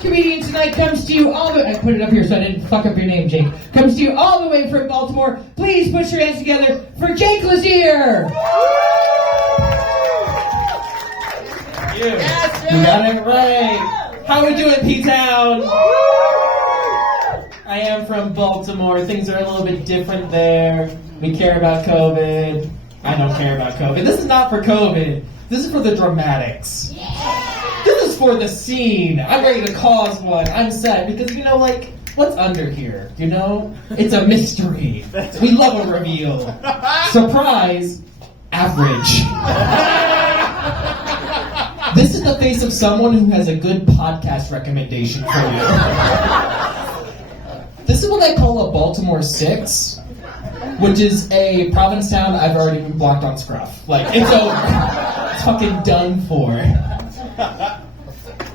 Comedian tonight comes to you all the I put it up here so I didn't fuck up your name, Jake. Comes to you all the way from Baltimore. Please put your hands together for Jake Lazier. Yes, you got it right. How we doing, P-Town? I am from Baltimore. Things are a little bit different there. We care about COVID. I don't care about COVID. This is not for COVID. This is for the dramatics. This is for the scene. I'm ready to cause one. I'm set because, you know, like, what's under here? You know? It's a mystery. We love a reveal. Surprise. Average. This is the face of someone who has a good podcast recommendation for you. This is what I call a Baltimore 6, which is a Provincetown I've already been blocked on Scruff. Like, it's over. It's fucking done for.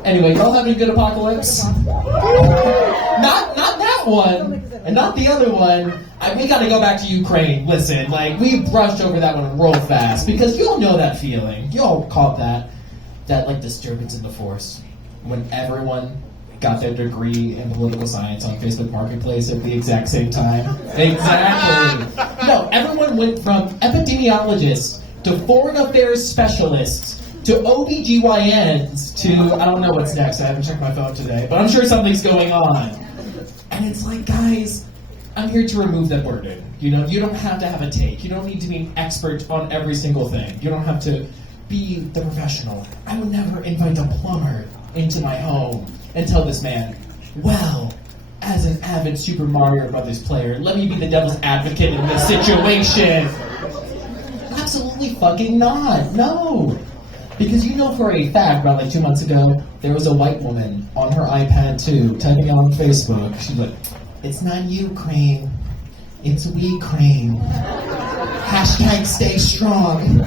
Anyway, y'all have any good apocalypse? Not that one, and not the other one. We gotta go back to Ukraine. Listen, like, we brushed over that one real fast, because you all know that feeling. You all caught that like disturbance in the force when everyone got their degree in political science on Facebook Marketplace at the exact same time. Exactly. No, everyone went from epidemiologists to foreign affairs specialists to OBGYNs to, I don't know what's next, I haven't checked my phone today, but I'm sure something's going on. And it's like, guys, I'm here to remove that burden. You know, you don't have to have a take. You don't need to be an expert on every single thing. You don't have to be the professional. I would never invite a plumber into my home and tell this man, well, as an avid Super Mario Brothers player, let me be the devil's advocate in this situation. Absolutely fucking not. No. Because you know for a fact, about like 2 months ago, there was a white woman on her iPad too, typing on Facebook. She's like, it's not you, Crane. It's we, Crane. Hashtag stay strong.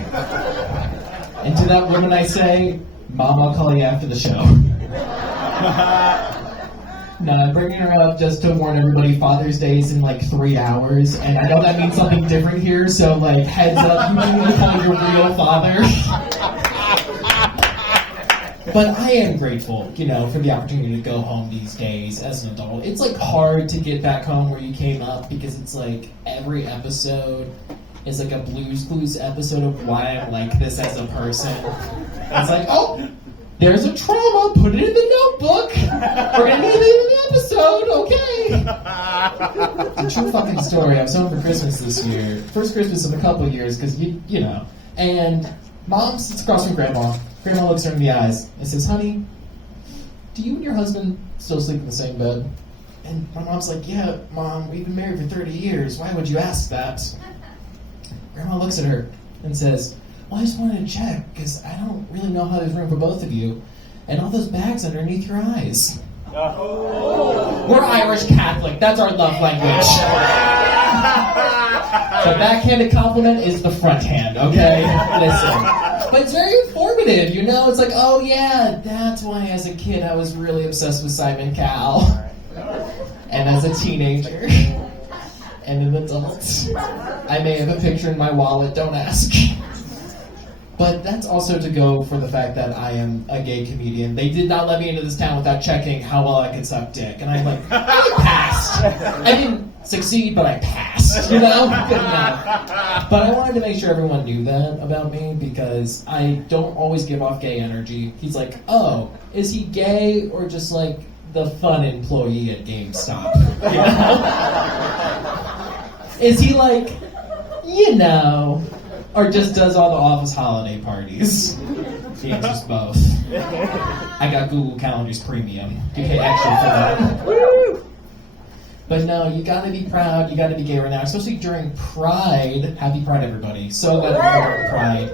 And to that woman I say, Mom, I'll call you after the show. No, I'm bringing her up just to warn everybody, Father's Day is in like 3 hours, and I know that means something different here, so like, heads up, you need to call your real father. But I am grateful, you know, for the opportunity to go home these days as an adult. It's like hard to get back home where you came up, because it's like every episode is like a Blue's Clues episode of why I'm like this as a person. It's like, oh, there's a trauma, put it in the notebook. We're gonna need it in the episode, okay? It's a true fucking story. I was home for Christmas this year. First Christmas in a couple of years, because you know. And Mom sits across from Grandma. Grandma looks her in the eyes and says, honey, do you and your husband still sleep in the same bed? And my mom's like, yeah, Mom, we've been married for 30 years. Why would you ask that? Grandma looks at her and says, well, I just wanted to check, because I don't really know how there's room for both of you. And all those bags underneath your eyes. Oh. We're Irish Catholic. That's our love language. The backhanded compliment is the front hand, okay? Listen. But it's very informative, you know? It's like, oh yeah, that's why as a kid I was really obsessed with Simon Cowell. And as a teenager. And an adult. I may have a picture in my wallet, don't ask. But that's also to go for the fact that I am a gay comedian. They did not let me into this town without checking how well I could suck dick. And I'm like, I passed. I didn't succeed, but I passed. You know? Good enough. But I wanted to make sure everyone knew that about me, because I don't always give off gay energy. He's like, oh, is he gay or just like the fun employee at GameStop? You know? Is he like, you know, or just does all the office holiday parties? The answer's both. I got Google Calendars Premium. You pay extra for that. But no, you gotta be proud, you gotta be gay right now, especially during Pride. Happy Pride, everybody. So glad we're doing Pride.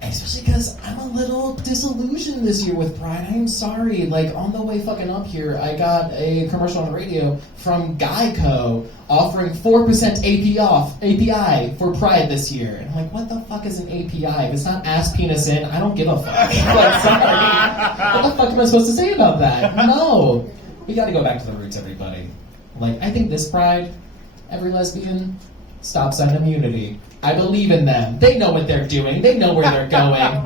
Especially because I'm a little disillusioned this year with Pride. I am sorry. Like, on the way fucking up here, I got a commercial on the radio from Geico offering 4% API for Pride this year. And I'm like, what the fuck is an API? If it's not ass penis in, I don't give a fuck. Like, sorry. What the fuck am I supposed to say about that? No. We gotta go back to the roots, everybody. Like, I think this Pride, every lesbian, stop sign immunity. I believe in them. They know what they're doing. They know where they're going.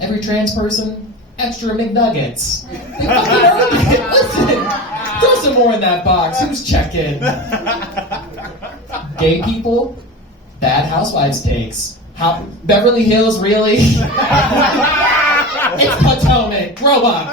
Every trans person, extra McNuggets. They fucking earned it. Listen, throw some more in that box. Who's checking? Gay people, Bad Housewives takes. Beverly Hills, really? It's Potomac. Grow up.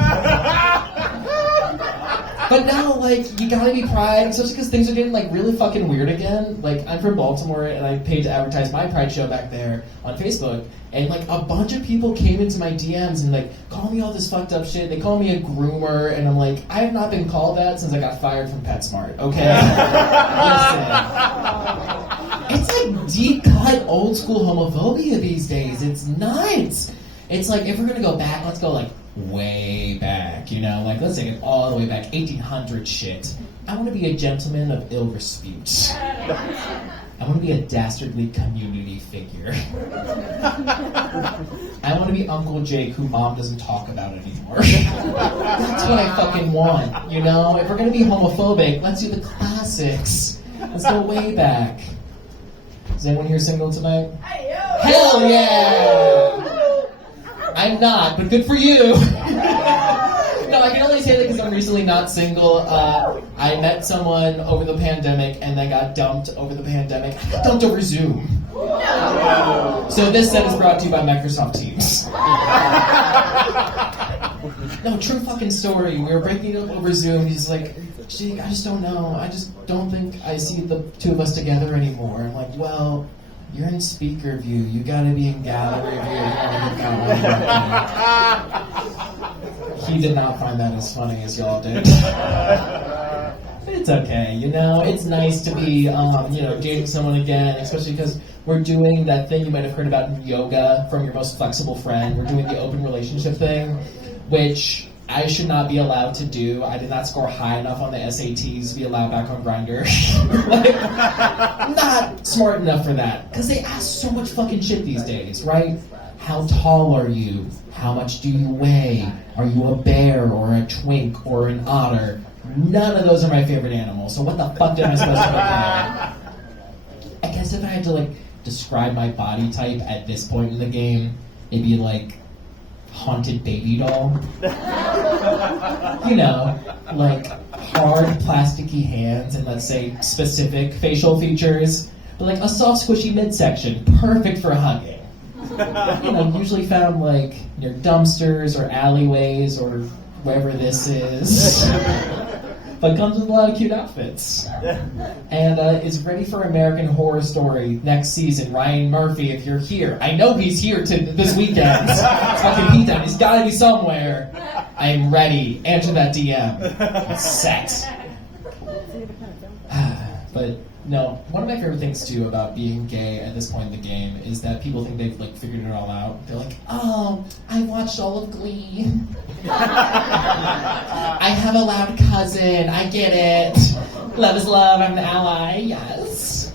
But now, like, you gotta be Pride, especially because things are getting, like, really fucking weird again. Like, I'm from Baltimore, and I paid to advertise my Pride show back there on Facebook, and, like, a bunch of people came into my DMs and, like, called me all this fucked up shit. They called me a groomer, and I'm like, I have not been called that since I got fired from PetSmart, okay? Listen. It's, like, deep-cut, old-school homophobia these days. It's nuts. It's like, if we're gonna go back, let's go, like, way back, you know, like let's take it all the way back, 1800 shit. I want to be a gentleman of ill repute. I want to be a dastardly community figure. I want to be Uncle Jake, who Mom doesn't talk about anymore. That's what I fucking want, you know? If we're gonna be homophobic, let's do the classics. Let's go way back. Is anyone here single tonight? Hell yeah! I'm not, but good for you. No, I can only say that because I'm recently not single. I met someone over the pandemic and then got dumped over the pandemic. I got dumped over Zoom. No. So this set is brought to you by Microsoft Teams. No, true fucking story. We were breaking up over Zoom. He's like, Jake, I just don't know. I just don't think I see the two of us together anymore. I'm like, well, you're in speaker view. You gotta be in gallery view. He did not find that as funny as y'all did. It's okay, you know. It's nice to be, you know, dating someone again, especially because we're doing that thing you might have heard about in yoga from your most flexible friend. We're doing the open relationship thing, which I should not be allowed to do. I did not score high enough on the SATs to be allowed back on Grindr. Like, not smart enough for that. Because they ask so much fucking shit these days, right? How tall are you? How much do you weigh? Are you a bear or a twink or an otter? None of those are my favorite animals. So what the fuck am I supposed to look at? I guess if I had to, like, describe my body type at this point in the game, it'd be like haunted baby doll. You know, like hard plasticky hands and let's say specific facial features, but like a soft squishy midsection, perfect for hugging. You know, usually found like near dumpsters or alleyways or wherever this is. But comes with a lot of cute outfits. And is ready for American Horror Story next season. Ryan Murphy, if you're here. I know he's here this weekend. It's fucking beatdown. He's gotta be somewhere. I am ready. Answer that DM. It's set. But no, one of my favorite things too about being gay at this point in the game is that people think they've like figured it all out. They're like, oh, I watched all of Glee. I have a loud cousin. I get it. Love is love. I'm an ally. Yes.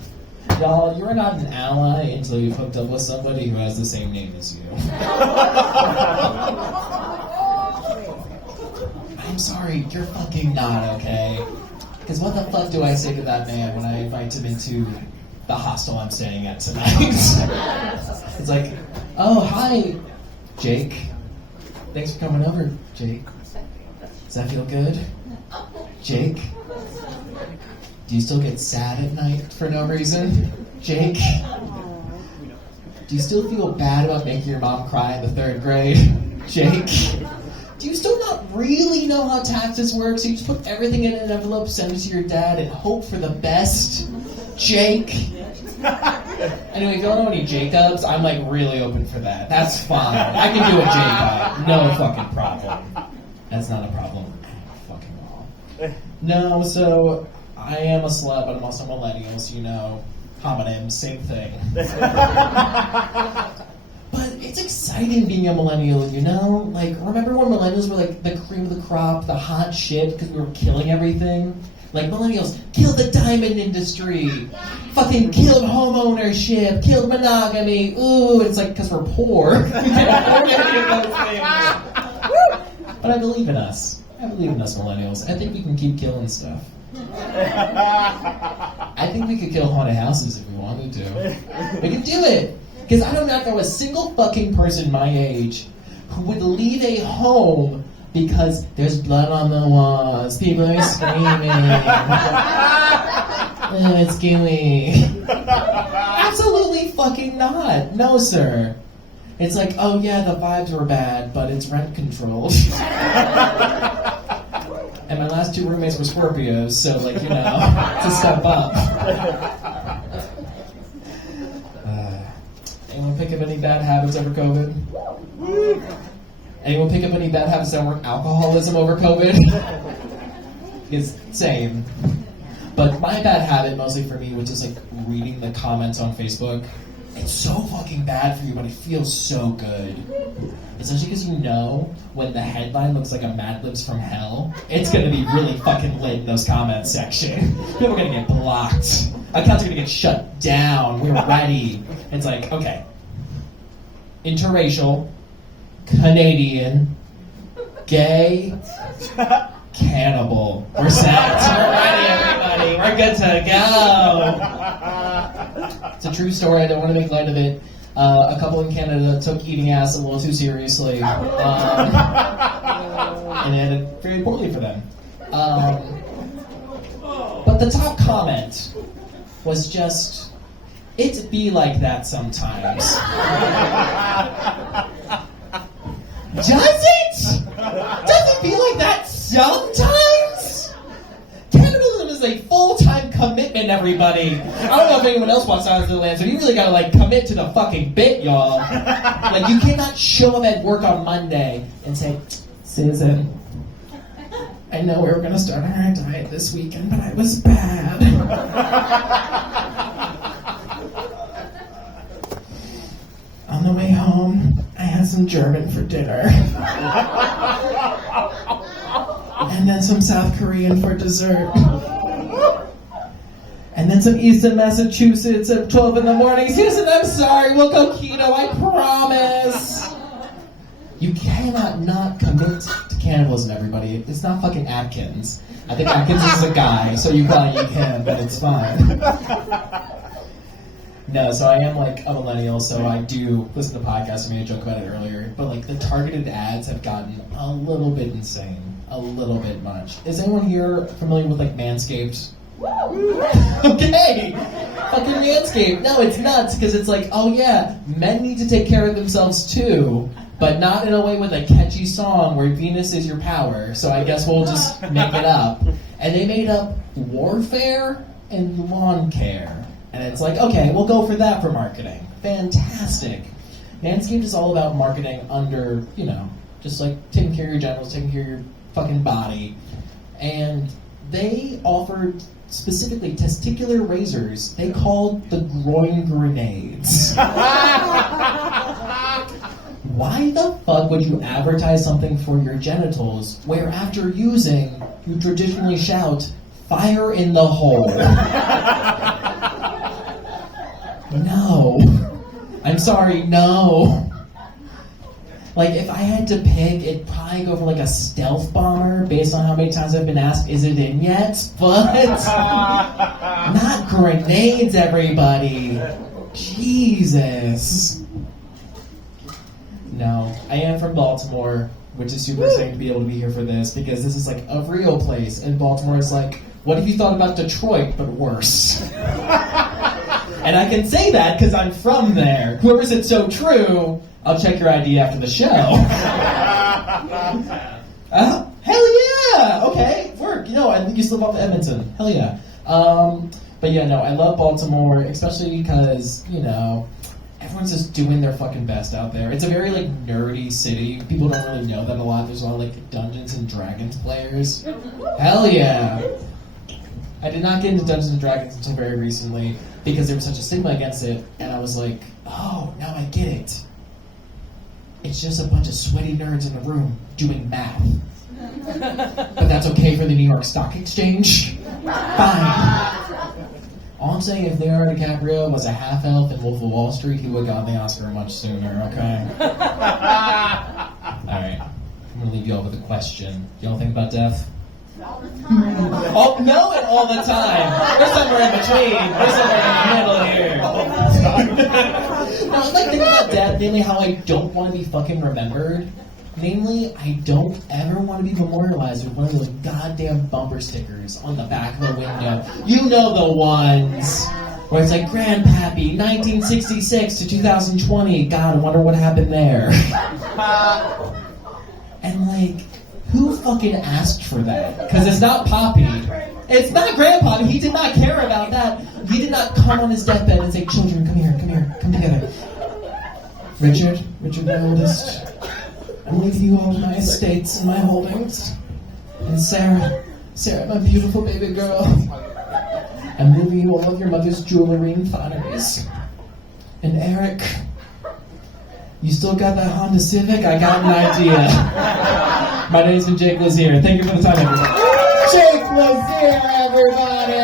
Y'all, you're not an ally until you've hooked up with somebody who has the same name as you. I'm sorry, you're fucking not, okay? Because what the fuck do I say to that man when I invite him into the hostel I'm staying at tonight? It's like, oh, hi, Jake. Thanks for coming over, Jake. Does that feel good? Jake? Do you still get sad at night for no reason? Jake? Do you still feel bad about making your mom cry in the 3rd grade? Jake? Do you still not really know how taxes work, so you just put everything in an envelope, send it to your dad, and hope for the best? Jake? Anyway, if you don't know any Jacobs, I'm like really open for that. That's fine. I can do a Jacob. No fucking problem. That's not a problem at fucking all. No, so I am a slut, but I'm also millennials, you know. Homonyms, same thing. But it's exciting being a millennial, you know? Like, remember when millennials were like the cream of the crop, the hot shit, because we were killing everything? Like, millennials killed the diamond industry, fucking killed home ownership, killed monogamy. Ooh, it's like, because we're poor. But I believe in us. I believe in us millennials. I think we can keep killing stuff. I think we could kill haunted houses if we wanted to. We could do it. Because I don't know a single fucking person my age who would leave a home because there's blood on the walls, people are screaming, oh, it's gooey. Absolutely fucking not. No, sir. It's like, oh yeah, the vibes were bad, but it's rent controlled. And my last 2 roommates were Scorpios, so like, you know, it's a step up. Anyone pick up any bad habits over COVID? Anyone pick up any bad habits that weren't alcoholism over COVID? It's same. But my bad habit, mostly for me, was just like reading the comments on Facebook. It's so fucking bad for you, but it feels so good. Especially because you know when the headline looks like a Mad Libs from hell, it's gonna be really fucking lit in those comments section. People are gonna get blocked. Accounts are gonna get shut down. We're ready. It's like, okay. Interracial, Canadian, gay, cannibal. We're set. We're ready, everybody. We're good to go. It's a true story. I don't want to make light of it. A couple in Canada took eating ass a little too seriously. And it ended very poorly for them. But the top comment was just, it be like that sometimes. Does it? Does it be like that sometimes? Cannibalism is a full-time commitment, everybody. I don't know if anyone else wants Silence of the Lambs, but you really gotta like commit to the fucking bit, y'all. Like you cannot show up at work on Monday and say, Susan, I know we were gonna start our diet this weekend, but I was bad. On the way home, I had some German for dinner. And then some South Korean for dessert. And then some Easton, Massachusetts at 12 in the morning. Susan, I'm sorry, we'll go keto, I promise. You cannot not commit to cannibalism, everybody. It's not fucking Atkins. I think Atkins is a guy, so you probably eat him, but it's fine. No, so I am like a millennial, so I do listen to podcasts. I made a joke about it earlier, but like the targeted ads have gotten a little bit insane, a little bit much. Is anyone here familiar with like Manscaped? Okay, fucking Manscaped. No, it's nuts because it's like, oh yeah, men need to take care of themselves too, but not in a way with a catchy song where Venus is your power. So I guess we'll just make it up. And they made up warfare and lawn care. And it's like, okay, we'll go for that for marketing. Fantastic. Manscaped is all about marketing under, you know, just like taking care of your genitals, taking care of your fucking body. And they offered specifically testicular razors they called the groin grenades. Why the fuck would you advertise something for your genitals where after using, you traditionally shout, fire in the hole? No. I'm sorry, no. Like, if I had to pick, it'd probably go for like a stealth bomber based on how many times I've been asked, is it in yet? But not grenades, everybody. Jesus. No, I am from Baltimore, which is super exciting to be able to be here for this because this is like a real place. And Baltimore is like, what if you thought about Detroit, but worse? And I can say that because I'm from there. Whoever said so true, I'll check your ID after the show. Hell yeah! Okay, work. You know, I think you still live off Edmonton. Hell yeah. But yeah, no, I love Baltimore, especially because, you know, everyone's just doing their fucking best out there. It's a very, like, nerdy city. People don't really know that a lot. There's a lot of, like, Dungeons and Dragons players. Hell yeah! I did not get into Dungeons and Dragons until very recently because there was such a stigma against it, and I was like, oh, now I get it. It's just a bunch of sweaty nerds in a room doing math. But that's okay for the New York Stock Exchange? Fine. All I'm saying, if Leonardo DiCaprio was a half-elf in Wolf of Wall Street, he would have gotten the Oscar much sooner, okay? Alright. I'm gonna leave you all with a question. Do y'all think about death? Oh, no, and all the time. We're somewhere in between. We're somewhere in the middle here. No, like thinking about death, mainly how I don't want to be fucking remembered. Namely, I don't ever want to be memorialized with one of those goddamn bumper stickers on the back of the window. You know the ones where it's like, Grandpappy, 1966 to 2020. God, I wonder what happened there. And like, who fucking asked for that? Because it's not Poppy. It's not Grandpappy. He did not care about that. He did not come on his deathbed and say, children, come here, come together. Richard, my oldest. I'm leaving you all my estates and my holdings. And Sarah, my beautiful baby girl. I'm leaving you all of your mother's jewelry and fineries. And Eric, you still got that Honda Civic? I got an idea. My name's been Jake Lazier. Thank you for the time, everybody. Jake Lazier, everybody!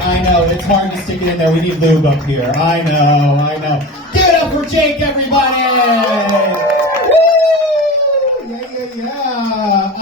I know, it's hard to stick it in there. We need lube up here. I know. Give it up for Jake, everybody! Woo! Yeah.